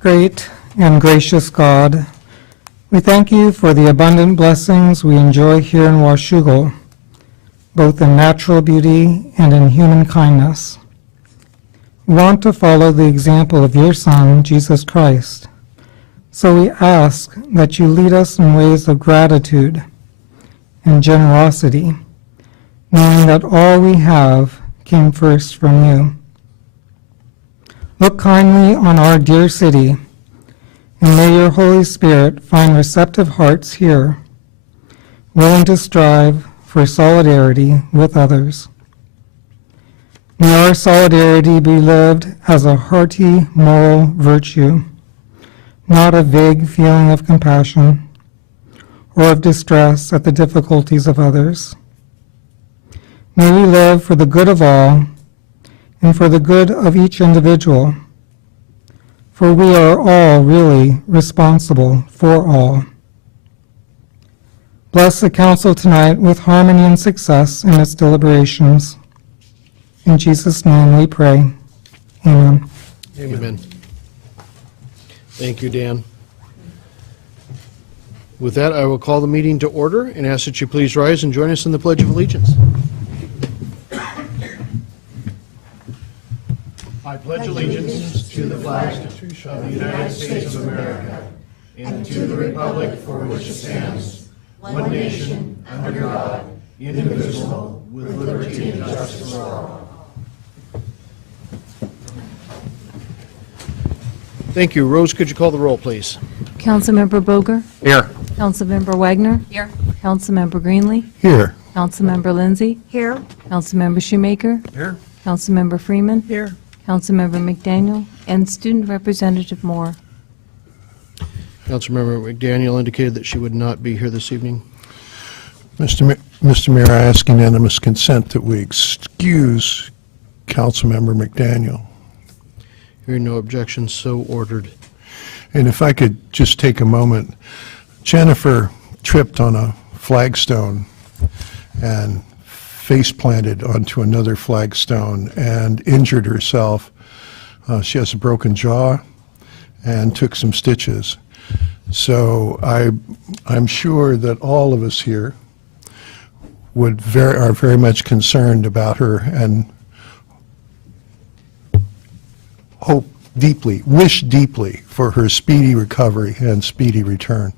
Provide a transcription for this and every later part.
Great and gracious God, we thank you for the abundant blessings we enjoy here in Washougal, both in natural beauty and in human kindness. We want to follow the example of your Son, Jesus Christ. So we ask that you lead us in ways of gratitude and generosity, knowing that all we have came first from you. Look kindly on our dear city, and may your Holy Spirit find receptive hearts here, willing to strive for solidarity with others. May our solidarity be lived as a hearty moral virtue, not a vague feeling of compassion or of distress at the difficulties of others. May we live for the good of all and for the good of each individual, for we are all really responsible for all. Bless the council tonight with harmony and success in its deliberations. In Jesus' name we pray. Amen. Amen. Thank you, Dan. With that, I will call the meeting to order and ask that you please rise and join us in the Pledge of Allegiance. I pledge allegiance to the flag of the United States of America and to the republic for which it stands, one nation, under God, indivisible, with liberty and justice for all. Thank you. Rose, could you call the roll, please? Councilmember Boger? Here. Councilmember Wagner? Here. Councilmember Greenlee? Here. Councilmember Lindsay? Here. Councilmember Shoemaker? Here. Councilmember Freeman? Here. Councilmember McDaniel? And Student Representative Moore. Councilmember McDaniel indicated that she would not be here this evening. Mr. Mayor, I ask unanimous consent that we excuse Councilmember McDaniel. Hearing no objections, so ordered. And if I could just take a moment, Jennifer tripped on a flagstone and face planted onto another flagstone and injured herself. She has a broken jaw and took some stitches. So I'm sure that all of us here are very much concerned about her and wish deeply for her speedy recovery and speedy return.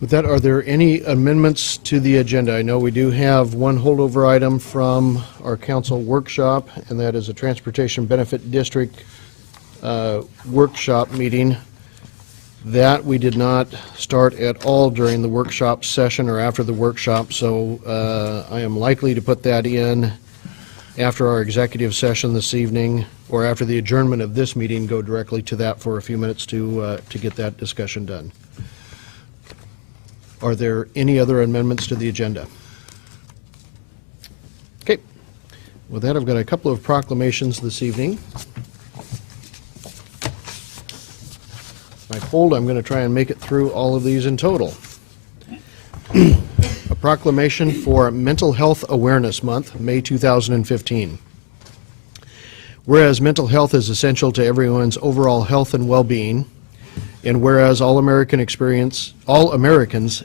With that, are there any amendments to the agenda? I know we do have one holdover item from our council workshop, and that is a Transportation Benefit District workshop meeting. That we did not start at all during the workshop session or after the workshop, so I am likely to put that in after our executive session this evening, or after the adjournment of this meeting, go directly to that for a few minutes to get that discussion done. Are there any other amendments to the agenda? Okay. With that, I've got a couple of proclamations this evening. My poll, I'm going to try and make it through all of these in total. A proclamation for Mental Health Awareness Month, May 2015. Whereas mental health is essential to everyone's overall health and well-being, and whereas all Americans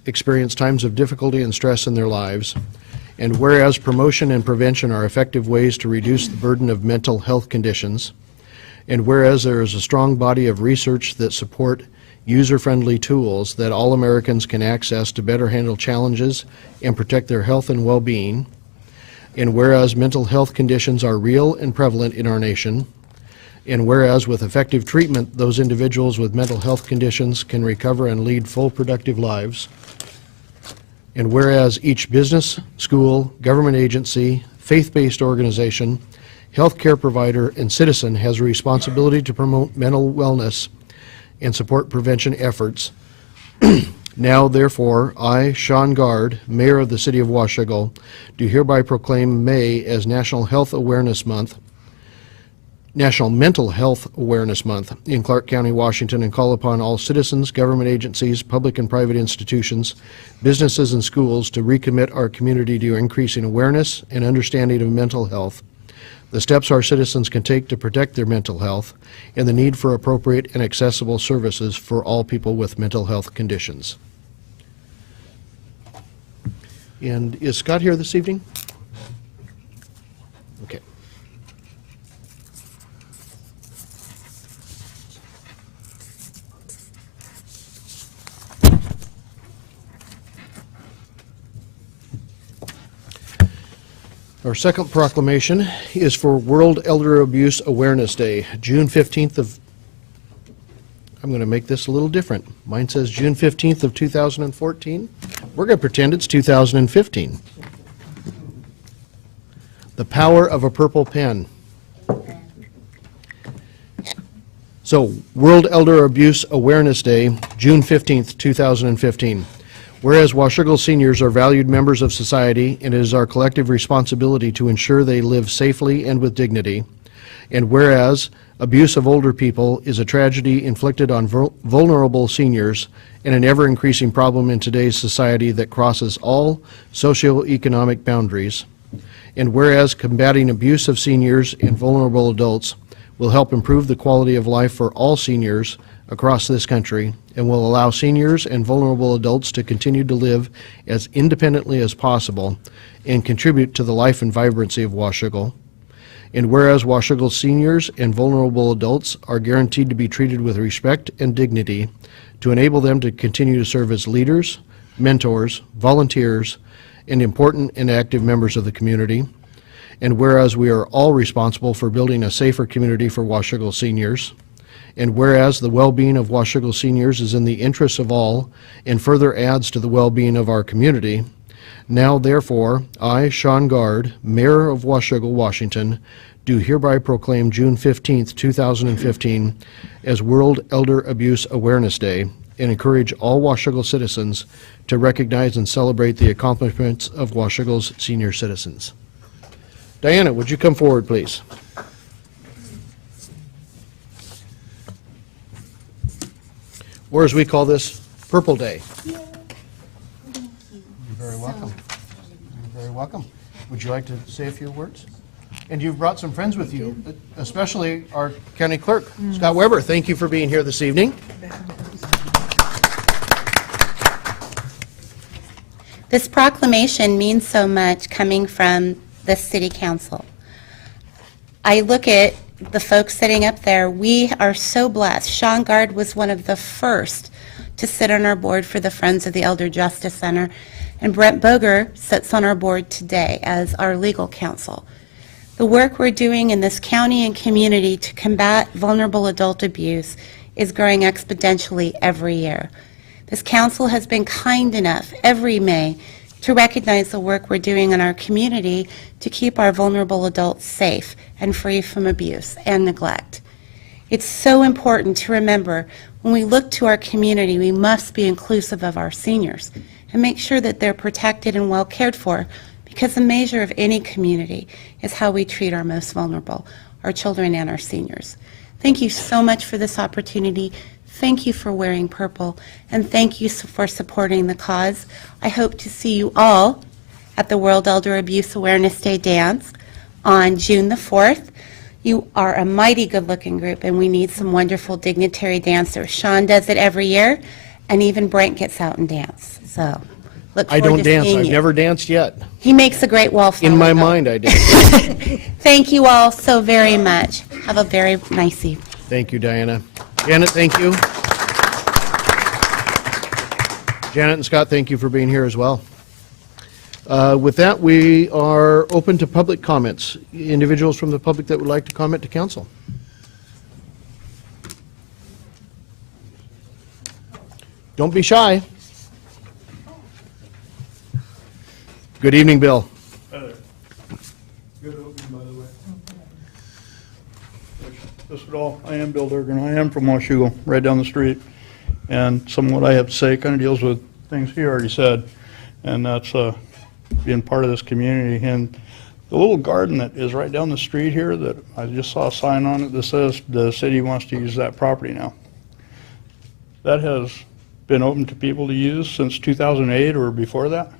experience times of difficulty and stress in their lives, and whereas promotion and prevention are effective ways to reduce the burden of mental health conditions, and whereas there is a strong body of research that support user-friendly tools that all Americans can access to better handle challenges and protect their health and well-being, and whereas mental health conditions are real and prevalent in our nation, and whereas with effective treatment, those individuals with mental health conditions can recover and lead full productive lives, and whereas each business, school, government agency, faith-based organization, healthcare provider, and citizen has a responsibility to promote mental wellness and support prevention efforts. Now, therefore, I, Sean Gard, Mayor of the City of Washougal, do hereby proclaim May as National Mental Health Awareness Month in Clark County, Washington, and call upon all citizens, government agencies, public and private institutions, businesses, and schools to recommit our community to increasing awareness and understanding of mental health the steps our citizens can take to protect their mental health, and the need for appropriate and accessible services for all people with mental health conditions. And is Scott here this evening? Okay. Our second proclamation is for World Elder Abuse Awareness Day, June 15th of, I'm going to make this a little different. Mine says June 15th of 2014. We're going to pretend it's 2015. The power of a purple pen. So, World Elder Abuse Awareness Day, June 15th, 2015. Whereas Washougal seniors are valued members of society, and it is our collective responsibility to ensure they live safely and with dignity. And whereas abuse of older people is a tragedy inflicted on vulnerable seniors and an ever-increasing problem in today's society that crosses all socioeconomic boundaries. And whereas combating abuse of seniors and vulnerable adults will help improve the quality of life for all seniors across this country and will allow seniors and vulnerable adults to continue to live as independently as possible and contribute to the life and vibrancy of Washougal. And whereas Washougal seniors and vulnerable adults are guaranteed to be treated with respect and dignity to enable them to continue to serve as leaders, mentors, volunteers, and important and active members of the community. And whereas we are all responsible for building a safer community for Washougal seniors. And whereas the well-being of Washougal seniors is in the interests of all and further adds to the well-being of our community, now therefore, I, Sean Gard, Mayor of Washougal, Washington, do hereby proclaim June 15th, 2015 as World Elder Abuse Awareness Day and encourage all Washougal citizens to recognize and celebrate the accomplishments of Washougal's senior citizens. Diana, would you come forward, please? Or as we call this, Purple Day. You're very welcome. You're very welcome. Would you like to say a few words? And you've brought some friends with you, especially our county clerk, Scott Weber. Thank you for being here this evening. This proclamation means so much coming from the City Council. I look at the folks sitting up there. We are so blessed. Sean Gard was one of the first to sit on our board for the Friends of the Elder Justice Center, and Brent Boger sits on our board today as our legal counsel. The work we're doing in this county and community to combat vulnerable adult abuse is growing exponentially every year. This council has been kind enough every May to recognize the work we're doing in our community to keep our vulnerable adults safe and free from abuse and neglect. It's so important to remember when we look to our community, we must be inclusive of our seniors and make sure that they're protected and well cared for, because the measure of any community is how we treat our most vulnerable, our children and our seniors. Thank you so much for this opportunity. Thank you for wearing purple, and thank you for supporting the cause. I hope to see you all at the World Elder Abuse Awareness Day dance on June the 4th. You are a mighty good-looking group, and we need some wonderful dignitary dancers. Sean does it every year, and even Brent gets out and dance. So look I forward don't to dance. seeing I've you. never danced yet. He makes a great wallflower. In my though. mind, I did. Thank you all so very much. Have a very nice evening. Thank you, Diana. Janet, thank you. Janet and Scott, thank you for being here as well. With that, we are open to public comments. Individuals from the public that would like to comment to council. Don't be shy. Good evening, Bill. Good opening, by the way. This is all, I am Bill Durgan. I am from Washougal, right down the street. And some of what I have to say kind of deals with things he already said. And that's being part of this community. And the little garden that is right down the street here that I just saw a sign on it that says the city wants to use that property now. That has been open to people to use since 2008 or before that.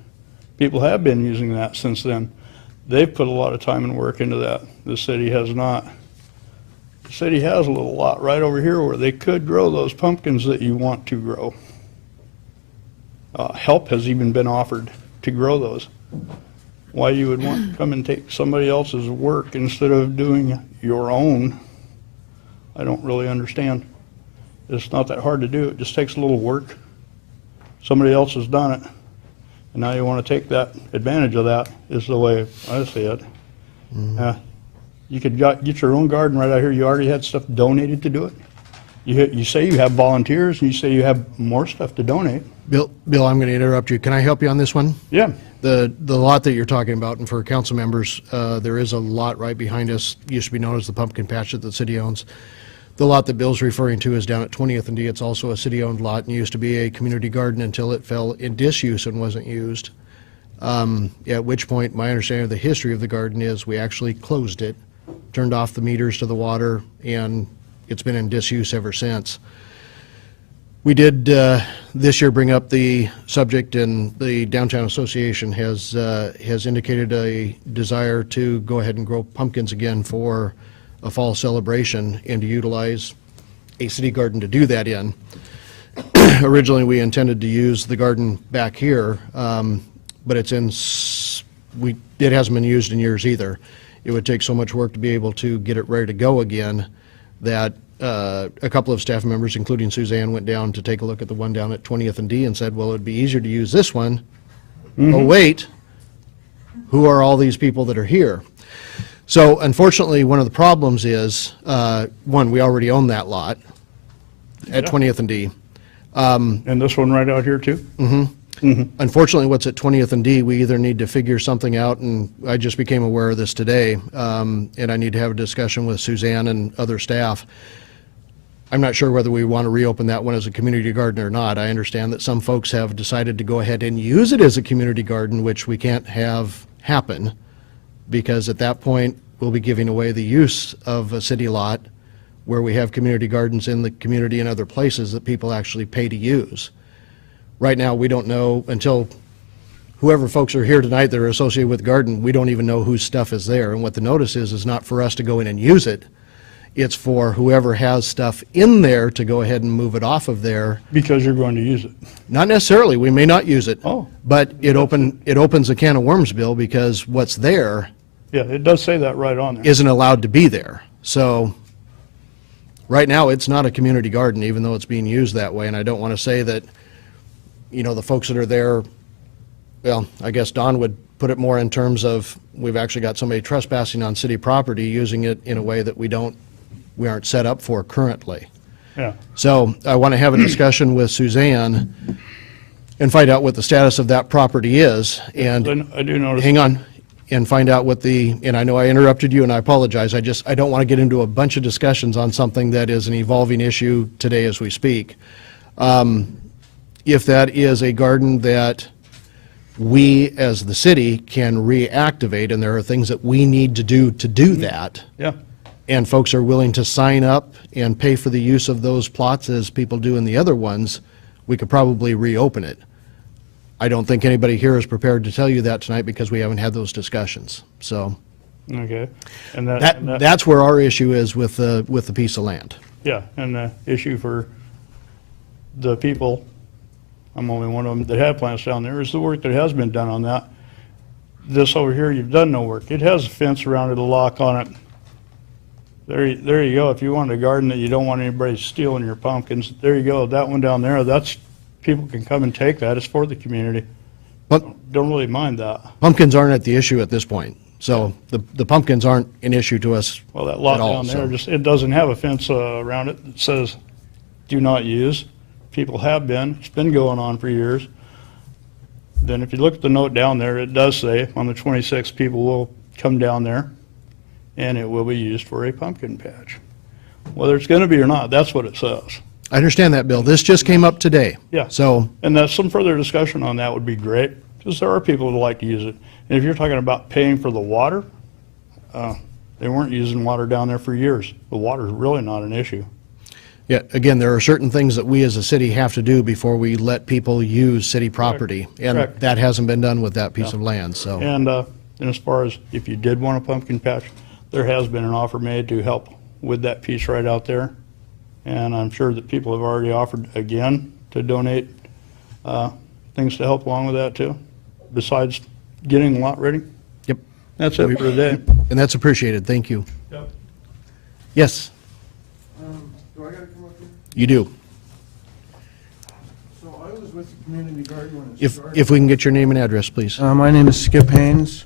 People have been using that since then. they've put a lot of time and work into that. The city has not. The city has a little lot right over here where they could grow those pumpkins that you want to grow. Help has even been offered to grow those. Why you would want to come and take somebody else's work instead of doing your own, I don't really understand. It's not that hard to do. It just takes a little work. Somebody else has done it, and now you want to take that advantage of that, is the way I see it. You could get your own garden right out here. You already had stuff donated to do it. You say you have volunteers, and you say you have more stuff to donate. Bill, I'm going to interrupt you. Can I help you on this one? Yeah. The lot that you're talking about, and for council members, there is a lot right behind us, used to be known as the pumpkin patch that the city owns. The lot that Bill's referring to is down at 20th and D. It's also a city-owned lot and used to be a community garden until it fell in disuse and wasn't used. At which point, my understanding of the history of the garden is we actually closed it, turned off the meters to the water, and it's been in disuse ever since. We did this year bring up the subject, and the Downtown Association has indicated a desire to go ahead and grow pumpkins again for a fall celebration and to utilize a city garden to do that in. Originally, we intended to use the garden back here, but it's in, it hasn't been used in years either. It would take so much work to be able to get it ready to go again that a couple of staff members, including Suzanne, went down to take a look at the one down at 20th and D and said, well, it'd be easier to use this one. Oh, wait, who are all these people that are here? So unfortunately, one of the problems is, one, we already own that lot at 20th and D. And this one right out here too? Unfortunately, what's at 20th and D, we either need to figure something out, and I just became aware of this today, and I need to have a discussion with Suzanne and other staff. I'm not sure whether we want to reopen that one as a community garden or not. I understand that some folks have decided to go ahead and use it as a community garden, which we can't have happen, because at that point, we'll be giving away the use of a city lot where we have community gardens in the community and other places that people actually pay to use. Right now, we don't know, until whoever folks are here tonight that are associated with garden, we don't even know whose stuff is there. And what the notice is not for us to go in and use it. It's for whoever has stuff in there to go ahead and move it off of there. Because you're going to use it. Not necessarily. We may not use it. Oh. But it opens a can of worms, Bill, because what's there Yeah, it does say that right on there. isn't allowed to be there. So right now, it's not a community garden, even though it's being used that way. And I don't want to say that, you know, the folks that are there, well, I guess Don would put it more in terms of we've actually got somebody trespassing on city property, using it in a way that we aren't set up for currently. Yeah. So I want to have a discussion with Suzanne and find out what the status of that property is. And Then I do notice. hang on, and find out what and I know I interrupted you and I apologize. I don't want to get into a bunch of discussions on something that is an evolving issue today as we speak. If that is a garden that we as the city can reactivate, and there are things that we need to do that, Yeah. and folks are willing to sign up and pay for the use of those plots as people do in the other ones, we could probably reopen it. I don't think anybody here is prepared to tell you that tonight because we haven't had those discussions. So Okay. And that's where our issue is with the piece of land. yeah, and the issue for the people, I'm only one of them that have plants down there, is the work that has been done on that. This over here, you've done no work. It has a fence around it, a lock on it. There you go. If you want a garden that you don't want anybody stealing your pumpkins, there you go. That one down there, people can come and take that. It's for the community. But Don't really mind that. pumpkins aren't at the issue at this point. So the pumpkins aren't an issue to us Well, that lot at all. down there, So it doesn't have a fence around it that says, do not use. People have been. It's been going on for years. Then if you look at the note down there, it does say on the 26th, people will come down there and it will be used for a pumpkin patch. Whether it's going to be or not, that's what it says. I understand that, Bill. This just came up today. Yeah. So And that's some further discussion on that would be great, because there are people who like to use it. And if you're talking about paying for the water, they weren't using water down there for years. The water's really not an issue. yeah, again, there are certain things that we as a city have to do before we let people use city property. And Correct. that hasn't been done with that piece of land. So And And as far as if you did want a pumpkin patch, there has been an offer made to help with that piece right out there. And I'm sure that people have already offered again to donate things to help along with that too, besides getting the lot ready. Yep. That's it for today. And that's appreciated. Thank you. Yep. Yes, Do I gotta come up here? you do. So I was with the community garden when it started. If we can get your name and address, please. My name is Skip Haynes.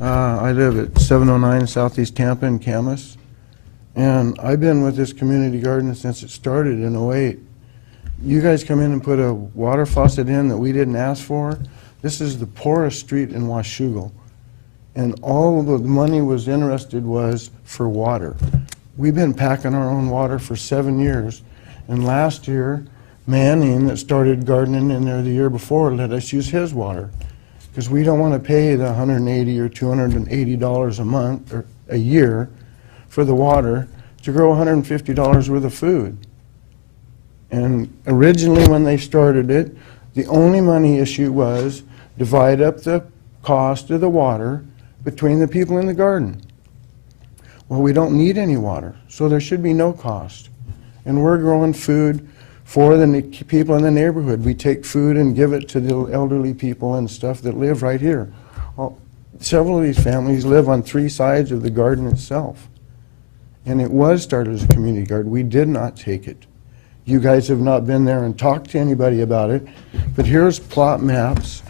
I live at 709 Southeast Tampa in Camas. And I've been with this community garden since it started in '08. You guys come in and put a water faucet in that we didn't ask for. This is the poorest street in Washougal. And all the money was interested was for water. We've been packing our own water for 7 years. And last year, Manning, that started gardening in there the year before, let us use his water. Because we don't want to pay the $180 or $280 a month or a year for the water to grow $150 worth of food. And originally when they started it, the only money issue was divide up the cost of the water between the people in the garden. Well, we don't need any water, so there should be no cost. And we're growing food for the people in the neighborhood. We take food and give it to the elderly people and stuff that live right here. Well, several of these families live on 3 sides of the garden itself. And it was started as a community garden. We did not take it. You guys have not been there and talked to anybody about it, but here's plot maps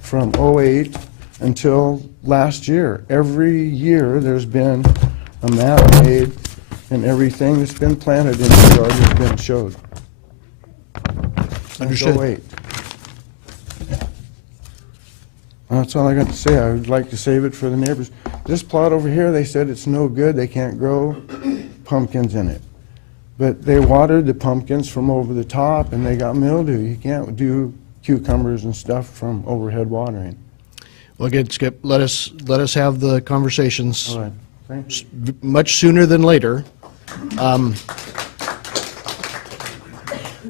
from '08 until last year. Every year there's been a map made and everything that's been planted in the garden has been showed. Since Understood. '08. That's all I got to say. I would like to save it for the neighbors. This plot over here, they said it's no good, they can't grow pumpkins in it. But they watered the pumpkins from over the top and they got mildew. You can't do cucumbers and stuff from overhead watering. Well, again, Skip, let us have the conversations All right, thank you. much sooner than later.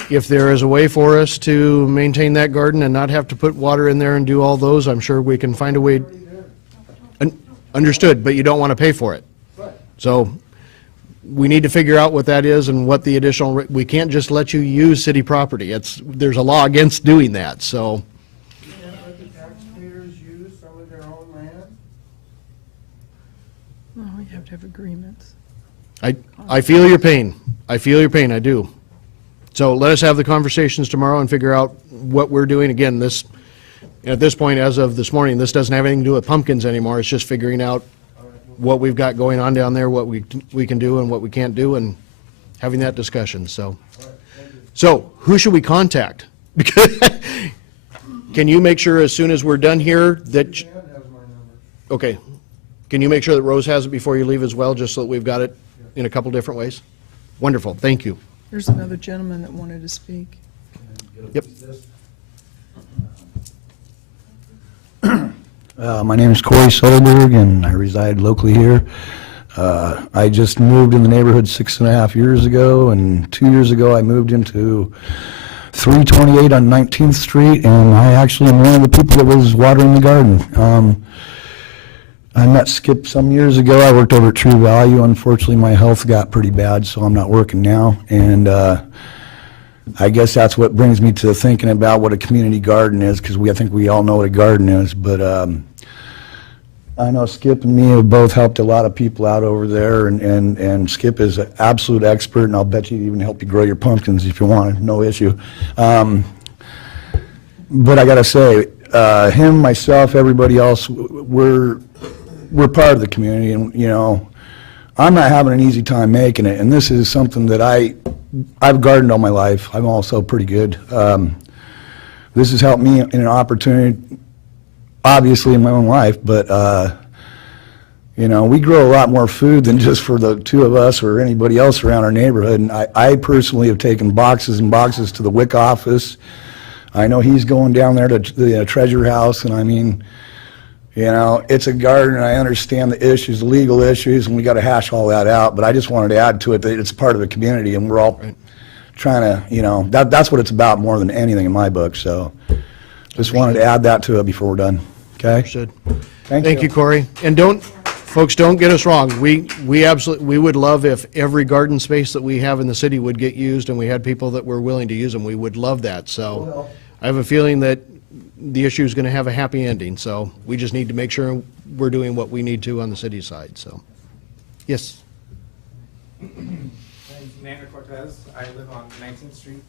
If there is a way for us to maintain that garden and not have to put water in there and do all those, I'm sure we can find a way. Understood, but you don't want to pay for it. So we need to figure out what that is and what the additional, we can't just let you use city property. There's a law against doing that, so. Can't let the taxpayers use some of their own land? No, you have to have agreements. I feel your pain. I feel your pain, I do. So let us have the conversations tomorrow and figure out what we're doing. Again, at this point, as of this morning, this doesn't have anything to do with pumpkins anymore. It's just figuring out what we've got going on down there, what we can do and what we can't do, and having that discussion, so. So, who should we contact? Can you make sure as soon as we're done here that, Dan has my number. okay, can you make sure that Rose has it before you leave as well, just so that we've got it in a couple different ways? Wonderful, thank you. There's another gentleman that wanted to speak. Yep. My name is Corey Soderberg, and I reside locally here. I just moved in the neighborhood 6.5 years ago, and 2 years ago I moved into 328 on 19th Street, and I actually am one of the people that was watering the garden. I met Skip some years ago. I worked over at True Value. Unfortunately, my health got pretty bad, so I'm not working now, and I guess that's what brings me to thinking about what a community garden is, because I think we all know what a garden is, but I know Skip and me have both helped a lot of people out over there, and Skip is an absolute expert, and I'll bet you even help you grow your pumpkins if you want, no issue. But I gotta say, him, myself, everybody else, we're part of the community, and, you know, I'm not having an easy time making it, and this is something that I've gardened all my life. I'm also pretty good. This has helped me in an opportunity, obviously in my own life, but you know, we grow a lot more food than just for the two of us or anybody else around our neighborhood, and I personally have taken boxes and boxes to the WIC office. I know he's going down there to the treasure house, and I mean, you know, it's a garden, and I understand the issues, the legal issues, and we got to hash all that out, but I just wanted to add to it that it's part of the community, and we're all trying to, you know, that's what it's about more than anything in my book, so just wanted to add that to it before we're done. Okay? Okay? Understood. Thank Thank you, Corey. And folks, don't get us wrong. We absolutely, we would love if every garden space that we have in the city would get used and we had people that were willing to use them. We would love that. So I have a feeling that the issue is going to have a happy ending. So we just need to make sure we're doing what we need to on the city side. So, yes. My name's Nando Cortez. I live on 19th Street.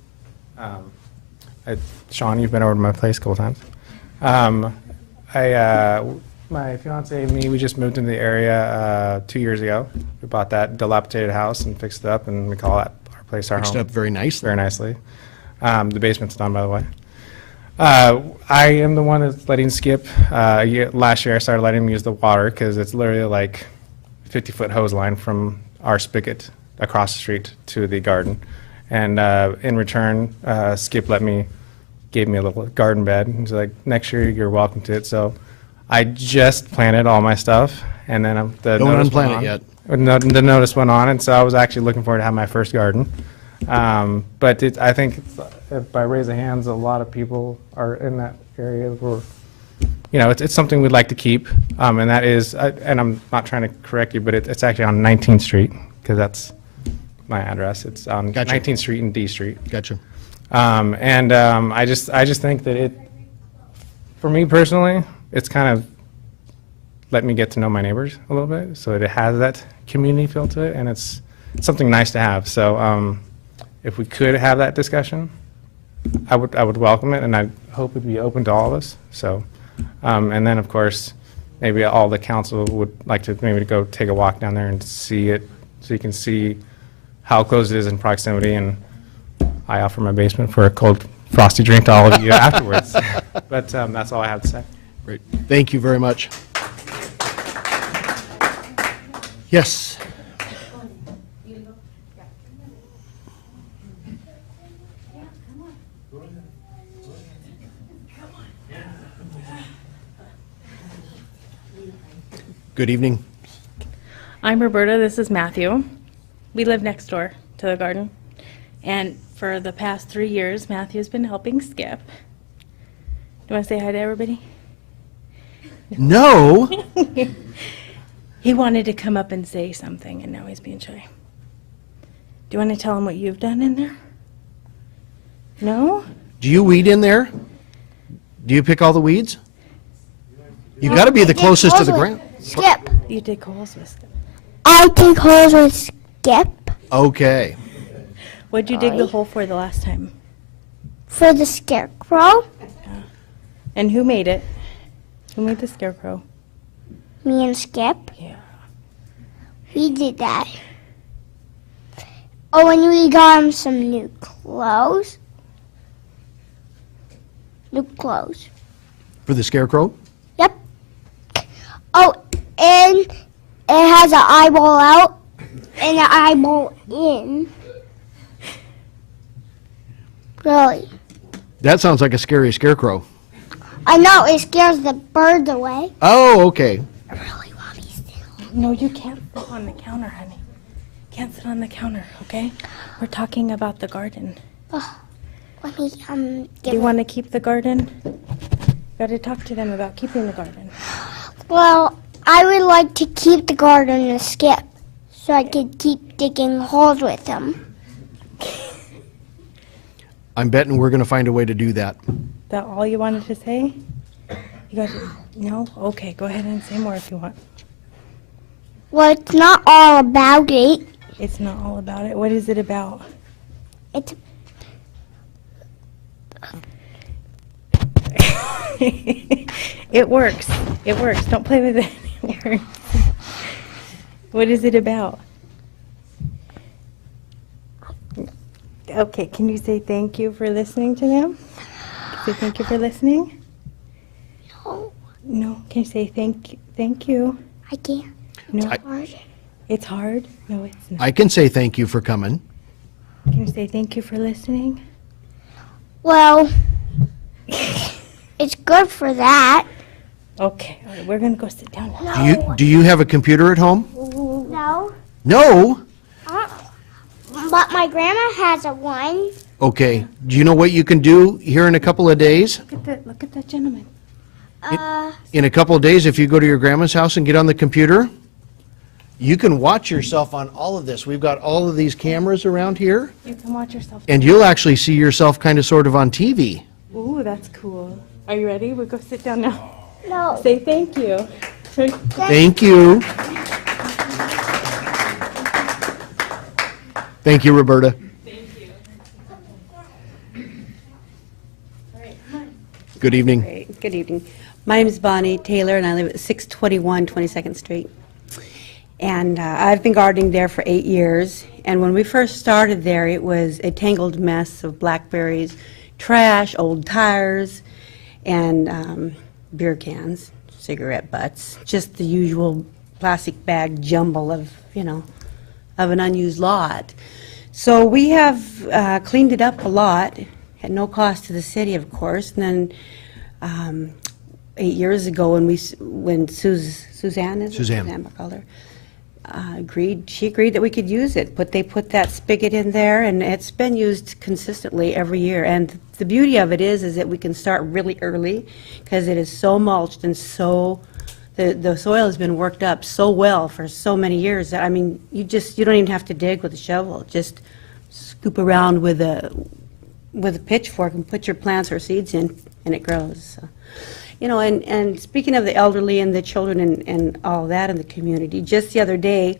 Sean, you've been over to my place a couple times. My fiance and me, we just moved into the area 2 years ago. We bought that dilapidated house and fixed it up, and we call that our place our Fixed home. up very nicely. Very nicely. The basement's done, by the way. I am the one that's letting Skip. Last year, I started letting him use the water because it's literally like 50-foot hose line from our spigot across the street to the garden. And in return, Skip gave me a little garden bed. He's like, next year you're welcome to it. So I just planted all my stuff, and then the Don't notice unplant went it on. yet. The notice went on, and so I was actually looking forward to have my first garden. But I think if by raise of hands, a lot of people are in that area where, it's something we'd like to keep, and that is, and I'm not trying to correct you, but it's actually on 19th Street, because that's my address. It's on Gotcha. 19th Street and D Street. Gotcha. I just think that for me personally, it's kind of let me get to know my neighbors a little bit, so it has that community feel to it, and it's something nice to have. So if we could have that discussion, I would welcome it, and I hope it'd be open to all of us. So, and then of course, maybe all the council would like to maybe go take a walk down there and see it, so you can see how close it is in proximity, and I offer my basement for a cold, frosty drink to all of you afterwards. But that's all I have to say. Great. Thank you very much. Yes. Good evening. I'm Roberta, this is Matthew. We live next door to the garden. And for the past 3 years, Matthew's been helping Skip. Do you want to say hi to everybody? No. He wanted to come up and say something, and now he's being shy. Do you want to tell him what you've done in there? No? Do you weed in there? Do you pick all the weeds? You got to be the closest to the ground. Skip. You did holes with Skip. I dig holes with Skip Okay. What'd you dig the hole for the last time? for the scarecrow. And who made it? Who made the scarecrow? Me and Skip. Yeah. We did that. Oh, and we got him some new clothes. New clothes. For the scarecrow? Yep. Oh, and it has an eyeball out and an eyeball in. Really. That sounds like a scary scarecrow. I know, it scares the birds away. Oh, okay. I really want me still. No, you can't sit on the counter, honey. Can't sit on the counter, okay? We're talking about the garden. Let me Do give you it. want to keep the garden? Got to talk to them about keeping the garden. Well, I would like to keep the garden with Skip so I could keep digging holes with him. I'm betting we're going to find a way to do that. Is that all you wanted to say? You guys, no? Okay, go ahead and say more if you want. Well, it's not all about it. It's not all about it. What is it about? It's It works. It works. Don't play with it. It works. What is it about? Okay, can you say thank you for listening to them? Say thank you for listening? no, No. Can you say thank you? I can't. No. Hard. It's hard? No, it's not. I can say thank you for coming. Can you say thank you for listening? Well, it's good for that. Okay, all right, we're gonna go sit down now. Do you have a computer at home? No, No. but my grandma has a one. Okay. Do you know what you can do here in a couple of days? Look at that gentleman. In a couple of days, if you go to your grandma's house and get on the computer, you can watch yourself on all of this. We've got all of these cameras around here, You can watch yourself. and you'll actually see yourself kind of sort of on TV. Ooh, that's cool. Are you ready? We'll go sit down now. No. Say thank you. Thank you. Thank you, Roberta. Good evening. Great. Good evening. My name is Bonnie Taylor, and I live at 621 22nd Street. And I've been gardening there for 8 years. And when we first started there, it was a tangled mess of blackberries, trash, old tires, and beer cans, cigarette butts, just the usual plastic bag jumble of, of an unused lot. So we have cleaned it up a lot, at no cost to the city, of course. And then 8 years ago, when Suzanne Buckholder, she agreed that we could use it. But they put that spigot in there, and it's been used consistently every year. And the beauty of it is that we can start really early, because it is so mulched and so the soil has been worked up so well for so many years that, I mean, you don't even have to dig with a shovel. Just scoop around with a pitchfork and put your plants or seeds in, and it grows. So, and speaking of the elderly and the children and all that in the community, just the other day,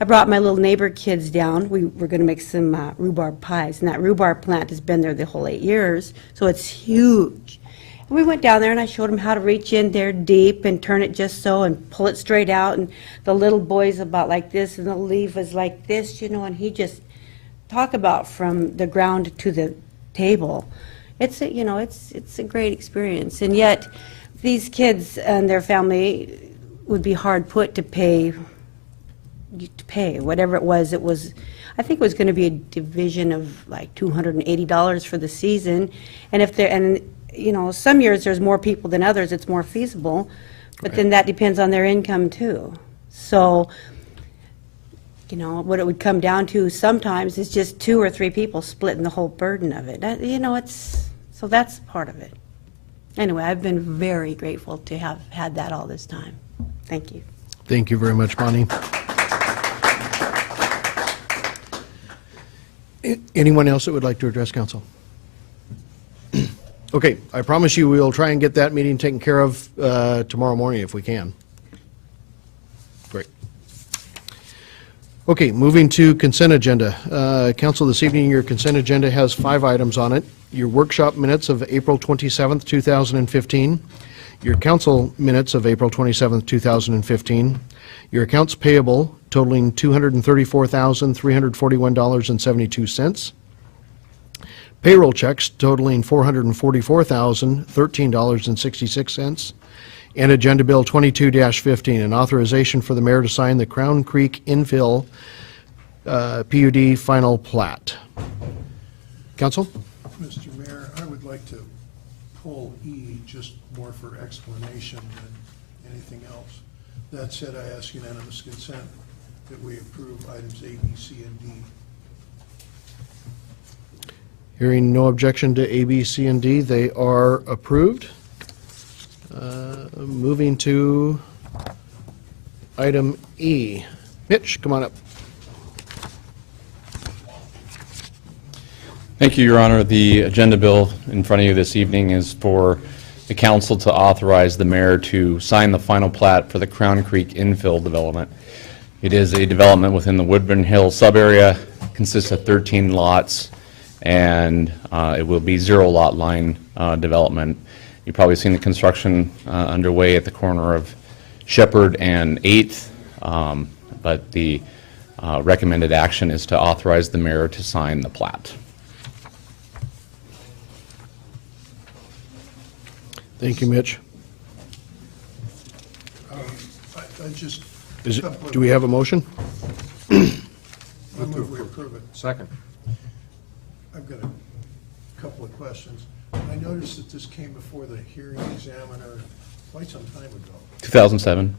I brought my little neighbor kids down. We were going to make some rhubarb pies, and that rhubarb plant has been there the whole 8 years, so it's huge. And we went down there, and I showed them how to reach in there deep and turn it just so and pull it straight out, and the little boy's about like this, and the leaf is like this, and he just talk about from the ground to the table. It's a great experience, and yet these kids and their family would be hard put to pay whatever it was. I think it was going to be a division of like $280 for the season, and some years there's more people than others. It's more feasible, but then that depends on their income too. So, what it would come down to sometimes is just 2 or 3 people splitting the whole burden of it. So that's part of it. Anyway, I've been very grateful to have had that all this time. Thank you. Thank you very much, Bonnie. Anyone else that would like to address council? Okay, I promise you we'll try and get that meeting taken care of tomorrow morning if we can. Great. Okay, moving to consent agenda. Council, this evening your consent agenda has 5 items on it. Your workshop minutes of April 27th, 2015. Your council minutes of April 27th, 2015. Your accounts payable totaling $234,341.72. Payroll checks totaling $444,013.66. And Agenda Bill 22-15, an authorization for the mayor to sign the Crown Creek infill PUD final plat. Council? Mr. Mayor, I would like to pull E just more for explanation than anything else. That said, I ask unanimous consent that we approve items A, B, C, and D. Hearing no objection to A, B, C, and D, they are approved. Moving to item E. Mitch, come on up. Thank you, Your Honor. The agenda bill in front of you this evening is for the council to authorize the mayor to sign the final plat for the Crown Creek infill development. It is a development within the Woodburn Hill sub-area, consists of 13 lots, and it will be 0 lot line development. You've probably seen the construction underway at the corner of Shepherd and 8th, but the recommended action is to authorize the mayor to sign the plat. Thank you, Mitch. I just. Do we have a motion? I move we approve it. Second. I've got a couple of questions. I noticed that this came before the hearing examiner quite some time ago. 2007.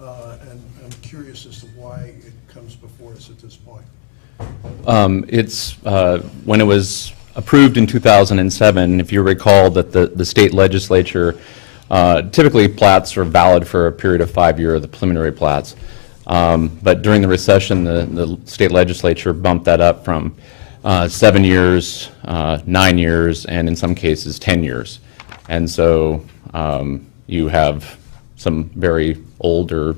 And I'm curious as to why it comes before us at this point. It's when it was approved in 2007, if you recall that the state legislature Typically, plats are valid for a period of 5 years, the preliminary plats. But during the recession, the state legislature bumped that up from 7 years, 9 years, and in some cases 10 years. And so you have some very older,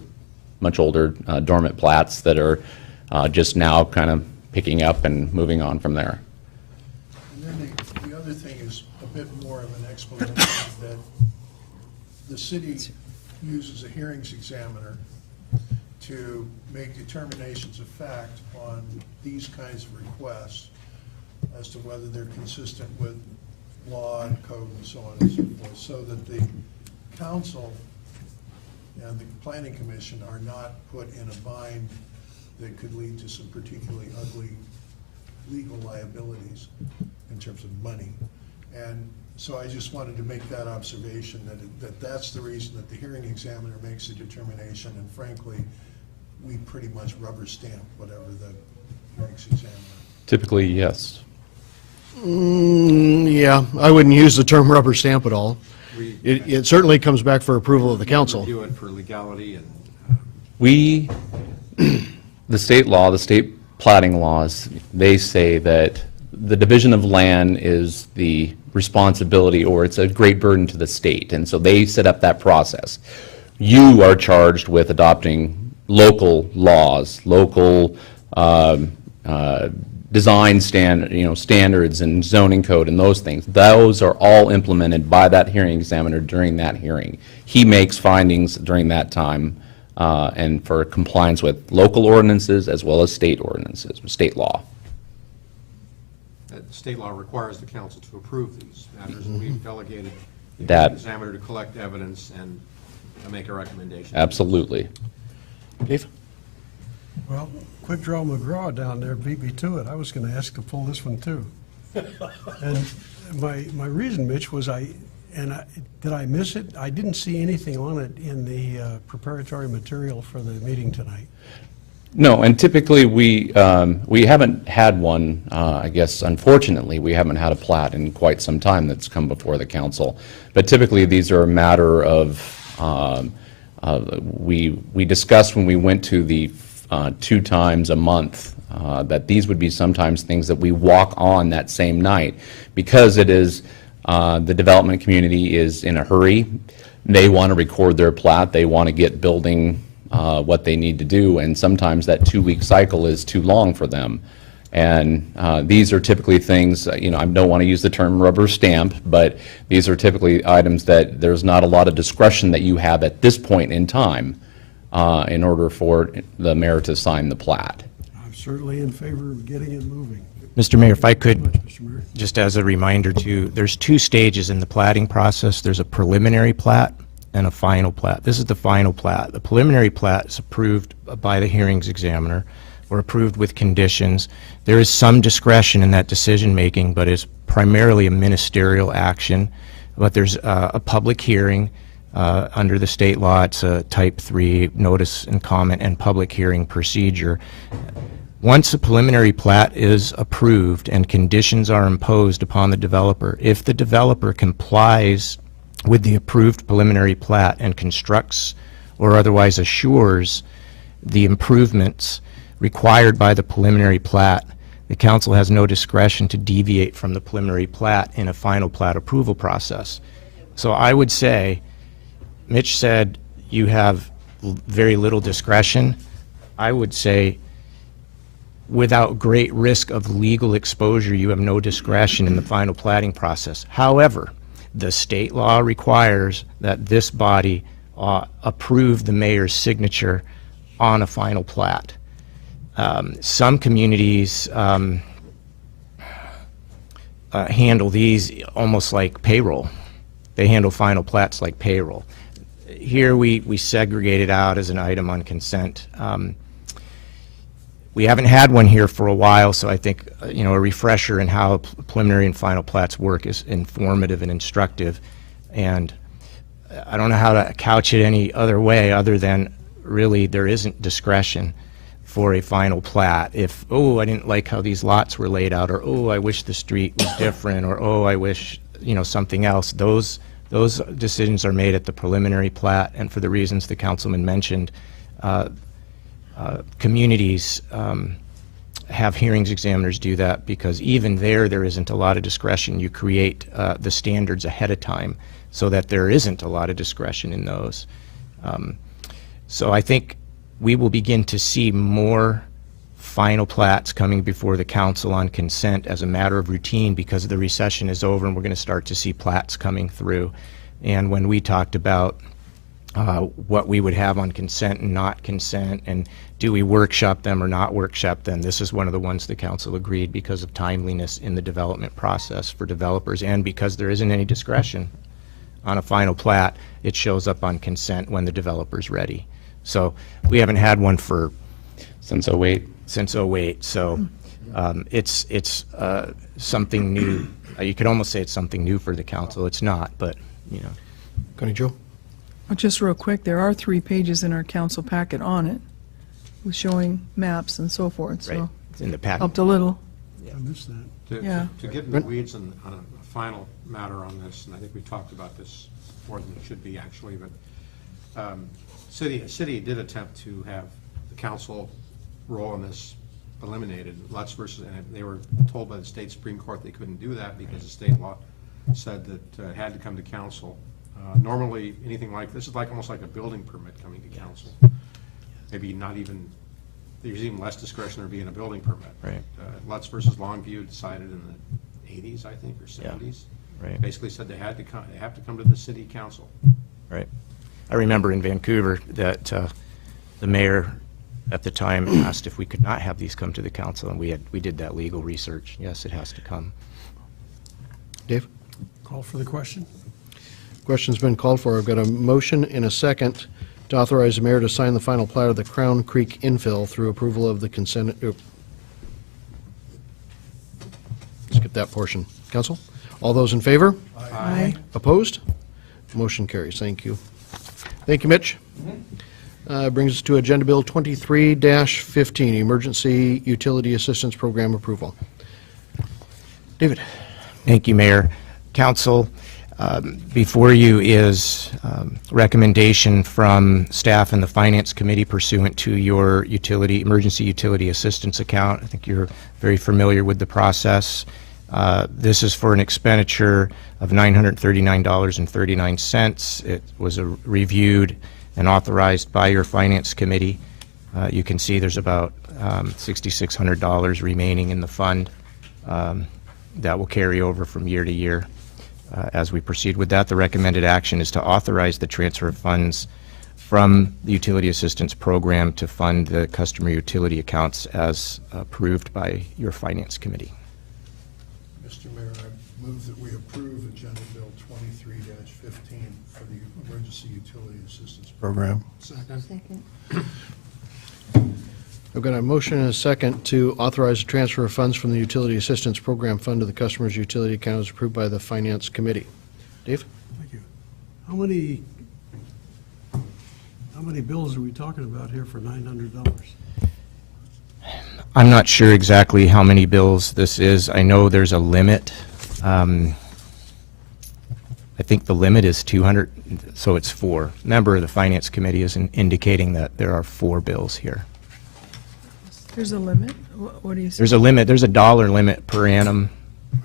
much older dormant plats that are just now kind of picking up and moving on from there. And then the other thing is a bit more of an explanation that the city uses a hearings examiner to make determinations of fact on these kinds of requests as to whether they're consistent with law and code and so on and so forth, so that the council and the planning commission are not put in a bind that could lead to some particularly ugly legal liabilities in terms of money. And so I just wanted to make that observation, that that's the reason that the hearing examiner makes a determination, and frankly, we pretty much rubber stamp whatever the hearings examiner. Typically, yes. Yeah, I wouldn't use the term rubber stamp at all. It certainly comes back for approval of the council. Do it for legality and. We, the state law, the state platting laws, they say that the division of land is the responsibility, or it's a great burden to the state, and so they set up that process. You are charged with adopting local laws, local design standards and zoning code and those things. Those are all implemented by that hearing examiner during that hearing. He makes findings during that time and for compliance with local ordinances as well as state ordinances, state law. State law requires the council to approve these matters, and we've delegated the That- examiner to collect evidence and make a recommendation. Absolutely. Dave? Well, Quick Draw McGraw down there beat me to it. I was going to ask to pull this one too. And my reason, Mitch, was did I miss it? I didn't see anything on it in the preparatory material for the meeting tonight. No, and typically we haven't had one, I guess unfortunately, we haven't had a plat in quite some time that's come before the council. But typically these are a matter of, we discussed when we went to the 2 times a month, that these would be sometimes things that we walk on that same night, because it is, the development community is in a hurry. They want to record their plat, they want to get building what they need to do, and sometimes that 2-week cycle is too long for them. And these are typically things, I don't want to use the term rubber stamp, but these are typically items that there's not a lot of discretion that you have at this point in time in order for the mayor to sign the plat. I'm certainly in favor of getting it moving. Mr. Mayor, if I could, Mr. Mayor. just as a reminder too, there's 2 stages in the platting process. There's a preliminary plat and a final plat. This is the final plat. The preliminary plat is approved by the hearings examiner or approved with conditions. There is some discretion in that decision making, but it's primarily a ministerial action. But there's a public hearing under the state law. It's a type 3 notice and comment and public hearing procedure. Once a preliminary plat is approved and conditions are imposed upon the developer, if the developer complies with the approved preliminary plat and constructs or otherwise assures the improvements required by the preliminary plat, the council has no discretion to deviate from the preliminary plat in a final plat approval process. So I would say, Mitch said you have very little discretion. I would say without great risk of legal exposure, you have no discretion in the final platting process. However, the state law requires that this body approve the mayor's signature on a final plat. Some communities handle these almost like payroll. They handle final plats like payroll. Here we segregate it out as an item on consent. We haven't had one here for a while, so I think a refresher in how preliminary and final plats work is informative and instructive. And I don't know how to couch it any other way other than really there isn't discretion for a final plat. If, oh, I didn't like how these lots were laid out, or oh, I wish the street was different, or oh, I wish something else. Those Those decisions are made at the preliminary plat, and for the reasons the councilman mentioned, communities have hearings examiners do that, because even there isn't a lot of discretion. You create the standards ahead of time so that there isn't a lot of discretion in those. So I think we will begin to see more final plats coming before the council on consent as a matter of routine, because the recession is over and we're going to start to see plats coming through. And when we talked about what we would have on consent and not consent, and do we workshop them or not workshop them, this is one of the ones the council agreed because of timeliness in the development process for developers, and because there isn't any discretion on a final plat. It shows up on consent when the developer's ready. So we haven't had one Since '08. since '08, so it's something new. You could almost say it's something new for the council. It's not, but, you know. Connie Jo? Well, just real quick, there are 3 pages in our council packet on it, with showing maps and so forth, Right. so It's in the packet. helped a little. I missed that. Yeah. To get in the weeds on a final matter on this, and I think we talked about this more than it should be actually, but city did attempt to have the council role in this eliminated, Lutz versus, and they were told by the state Supreme Court they couldn't do that because the state law said that it had to come to council. Normally, anything like this is almost like a building permit coming to council. Maybe not even, there's even less discretion there being a building permit. Right. Lutz versus Longview decided in the 80s, I think, or 70s. Right. Basically said they have to come to the city council. Right. I remember in Vancouver that the mayor at the time asked if we could not have these come to the council, and we did that legal research. Yes, it has to come. Dave? Call for the question? Question's been called for. I've got a motion and a second to authorize the mayor to sign the final plat of the Crown Creek infill through approval of the consent. Skip that portion. Council? All those in favor? Aye. Opposed? Motion carries. Thank you. Thank you, Mitch. Brings us to Agenda Bill 23-15, Emergency Utility Assistance Program Approval. David? Thank you, Mayor. Council, before you is recommendation from staff and the Finance Committee pursuant to your emergency utility assistance account. I think you're very familiar with the process. This is for an expenditure of $939.39. It was reviewed and authorized by your Finance Committee. You can see there's about $6,600 remaining in the fund that will carry over from year to year. As we proceed with that, the recommended action is to authorize the transfer of funds from the Utility Assistance Program to fund the customer utility accounts as approved by your Finance Committee. Mr. Mayor, I move that we approve Agenda Bill 23-15 for the Emergency Utility Assistance Program. Second. I've got a motion and a second to authorize the transfer of funds from the Utility Assistance Program Fund to the customer's utility account as approved by the Finance Committee. Dave? Thank you. How many bills are we talking about here for $900? I'm not sure exactly how many bills this is. I know there's a limit. I think the limit is 200, so it's 4. Member of the Finance Committee is indicating that there are 4 bills here. There's a limit? What do you say? There's a limit. There's a dollar limit per annum.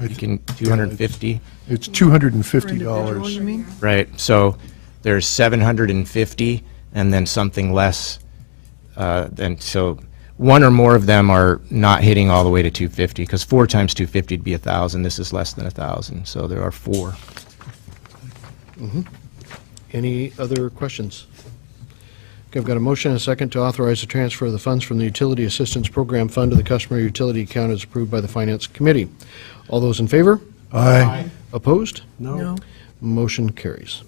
You can 250. It's For $250. individual, you mean? Right. So there's 750, and then something less. So one or more of them are not hitting all the way to 250, because 4 times 250 would be 1,000. This is less than 1,000. So there are 4. Any other questions? Okay, I've got a motion and a second to authorize the transfer of the funds from the Utility Assistance Program Fund to the customer utility account as approved by the Finance Committee. All those in favor? Aye. Opposed? No. Motion carries.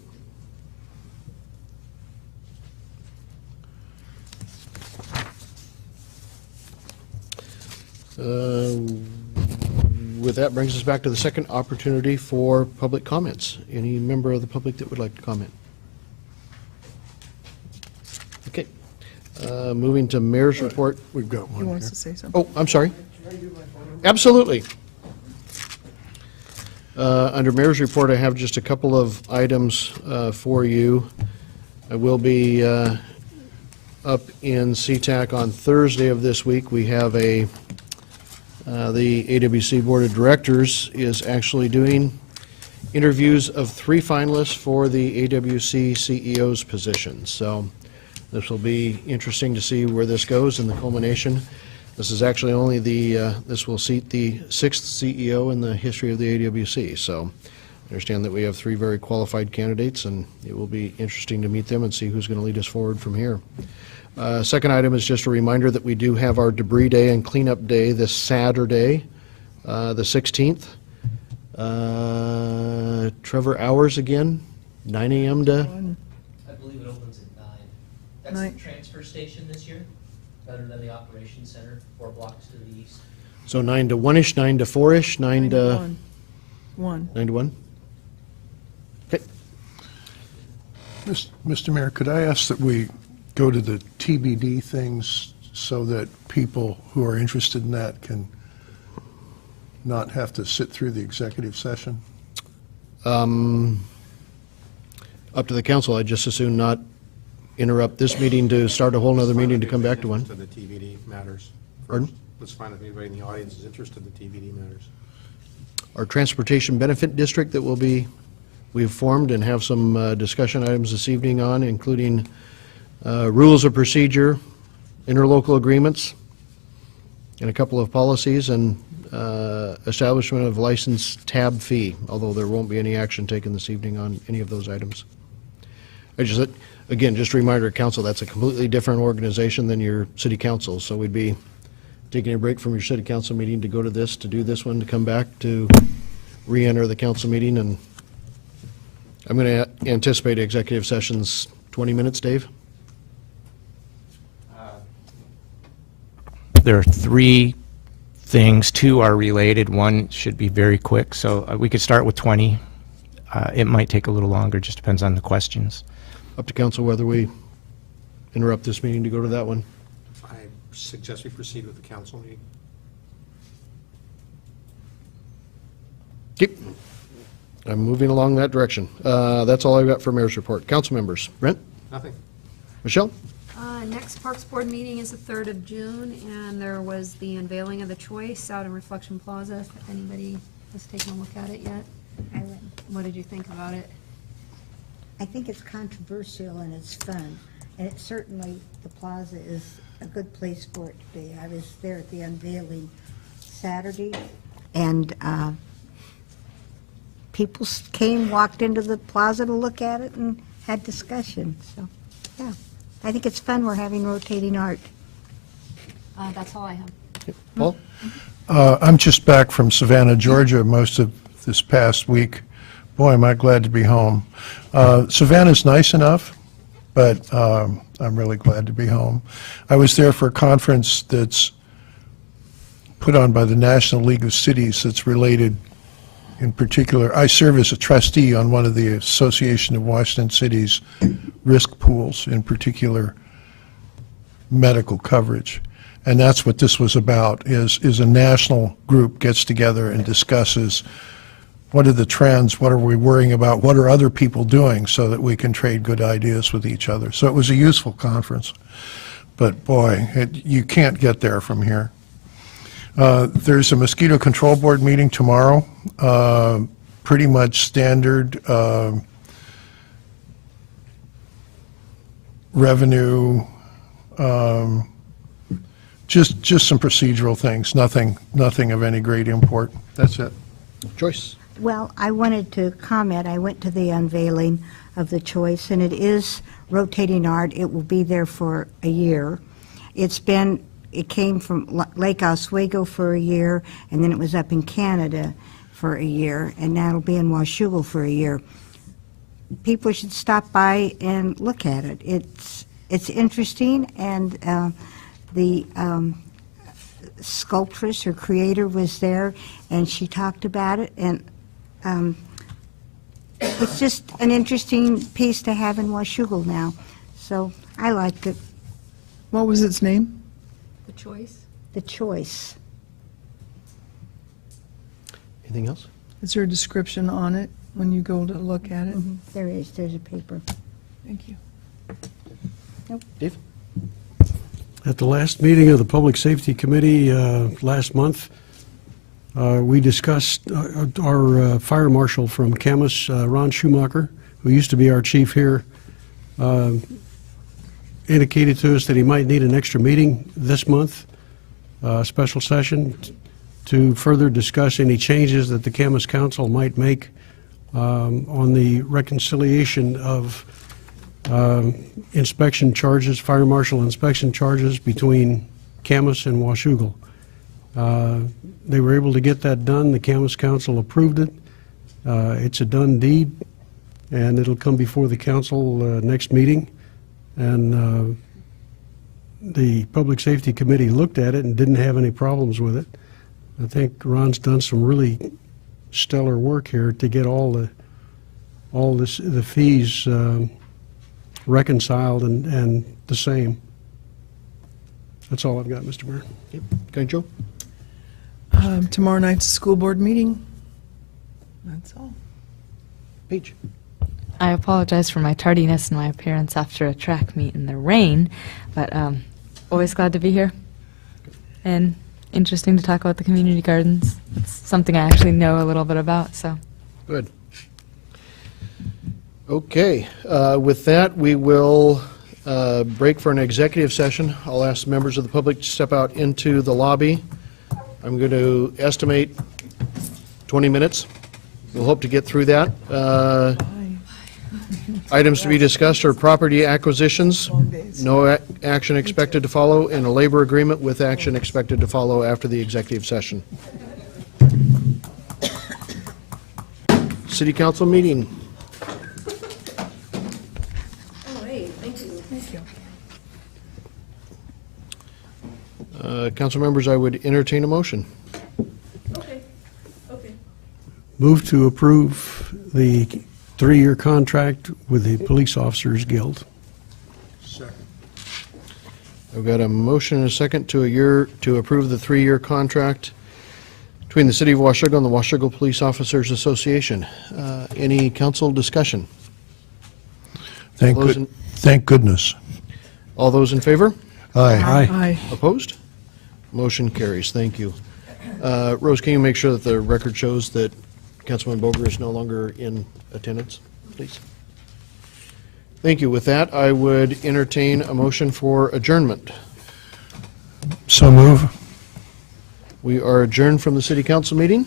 With that, brings us back to the second opportunity for public comments. Any member of the public that would like to comment? Okay. Moving to Mayor's report. We've got He one wants here. to say something. Oh, I'm sorry. Absolutely. Under Mayor's Report, I have just a couple of items for you. I will be up in SeaTac on Thursday of this week. We have the AWC Board of Directors is actually doing interviews of 3 finalists for the AWC CEO's position. So this will be interesting to see where this goes in the culmination. This is actually only this will seat the 6th CEO in the history of the AWC. So I understand that we have 3 very qualified candidates, and it will be interesting to meet them and see who's going to lead us forward from here. Second item is just a reminder that we do have our Debris Day and Cleanup Day this Saturday, the 16th. Trevor, hours again, 9 a.m. to? I believe it opens at 9. That's Nine. the transfer station this year, better than the operations center, 4 blocks to the east. So 9 to 1-ish, 9 to 4-ish, 9 to? 1. 9 to 1? Okay. Mr. Mayor, could I ask that we go to the TBD things so that people who are interested in that can not have to sit through the executive session? Up to the council. I just as soon not interrupt this meeting to start a whole nother meeting to come back to one. To the TBD matters. Pardon? Let's find if anybody in the audience is interested in the TBD matters. Our Transportation Benefit District that we've formed and have some discussion items this evening on, including rules of procedure, interlocal agreements, and a couple of policies, and establishment of license tab fee, although there won't be any action taken this evening on any of those items. Again, just a reminder, council, that's a completely different organization than your city council, so we'd be taking a break from your city council meeting to go to this, to do this one, to come back to re-enter the council meeting, and I'm going to anticipate executive sessions 20 minutes, Dave? There are 3 things. 2 are related. 1 should be very quick, so we could start with 20. It might take a little longer, just depends on the questions. Up to council whether we interrupt this meeting to go to that one. I suggest we proceed with the council meeting. Yep. I'm moving along that direction. That's all I've got for Mayor's Report. Council members. Brent? Nothing. Michelle? Next Parks Board meeting is the 3rd of June, and there was the unveiling of the choice out in Reflection Plaza. If anybody has taken a look at it yet? I went. What did you think about it? I think it's controversial and it's fun, and it certainly, the plaza is a good place for it to be. I was there at the unveiling Saturday, and people came, walked into the plaza to look at it and had discussion, so, yeah. I think it's fun we're having rotating art. That's all I have. Paul? I'm just back from Savannah, Georgia, most of this past week. Boy, am I glad to be home. Savannah's nice enough, but I'm really glad to be home. I was there for a conference that's put on by the National League of Cities that's related, in particular, I serve as a trustee on one of the Association of Washington Cities risk pools, in particular medical coverage. And that's what this was about, is a national group gets together and discusses what are the trends, what are we worrying about, what are other people doing, so that we can trade good ideas with each other. So it was a useful conference. But boy, you can't get there from here. There's a mosquito control board meeting tomorrow, pretty much standard revenue, just some procedural things, nothing of any great import. That's it. Joyce? Well, I wanted to comment. I went to the unveiling of the choice, and it is rotating art. It will be there for a year. It came from Lake Oswego for a year, and then it was up in Canada for a year, and now it'll be in Washougal for a year. People should stop by and look at it. It's interesting, and the sculptress or creator was there, and she talked about it, and it's just an interesting piece to have in Washougal now. So I liked it. What was its name? The choice? The choice. Anything else? Is there a description on it when you go to look at it? There is, there's a paper. Thank you. Dave? At the last meeting of the Public Safety Committee last month, we discussed our fire marshal from Camas, Ron Schumacher, who used to be our chief here, indicated to us that he might need an extra meeting this month, special session, to further discuss any changes that the Camas Council might make on the reconciliation of inspection charges, fire marshal inspection charges between Camas and Washougal. They were able to get that done. The Camas Council approved it. It's a done deed, and it'll come before the council next meeting. And the Public Safety Committee looked at it and didn't have any problems with it. I think Ron's done some really stellar work here to get all the fees reconciled and the same. That's all I've got, Mr. Mayor. Okay. Okay, Joe? Tomorrow night's school board meeting. That's all. Paige? I apologize for my tardiness and my appearance after a track meet in the rain, but always glad to be here. And interesting to talk about the community gardens. It's something I actually know a little bit about, so. Good. Okay, with that, we will break for an executive session. I'll ask members of the public to step out into the lobby. I'm going to estimate 20 minutes. We'll hope to get through that. Items to be discussed are property acquisitions, no action expected to follow, and a labor agreement with action expected to follow after the executive session. City Council meeting. Council members, I would entertain a motion. Okay. Move to approve the 3-year contract with the Police Officers Guild. Second. I've got a motion and a second to approve the 3-year contract between the City of Washougal and the Washougal Police Officers Association. Any council discussion? Thank goodness. All those in favor? Aye. Opposed? Motion carries. Thank you. Rose, can you make sure that the record shows that Councilman Boger is no longer in attendance, please? Thank you. With that, I would entertain a motion for adjournment. So move. We are adjourned from the City Council meeting.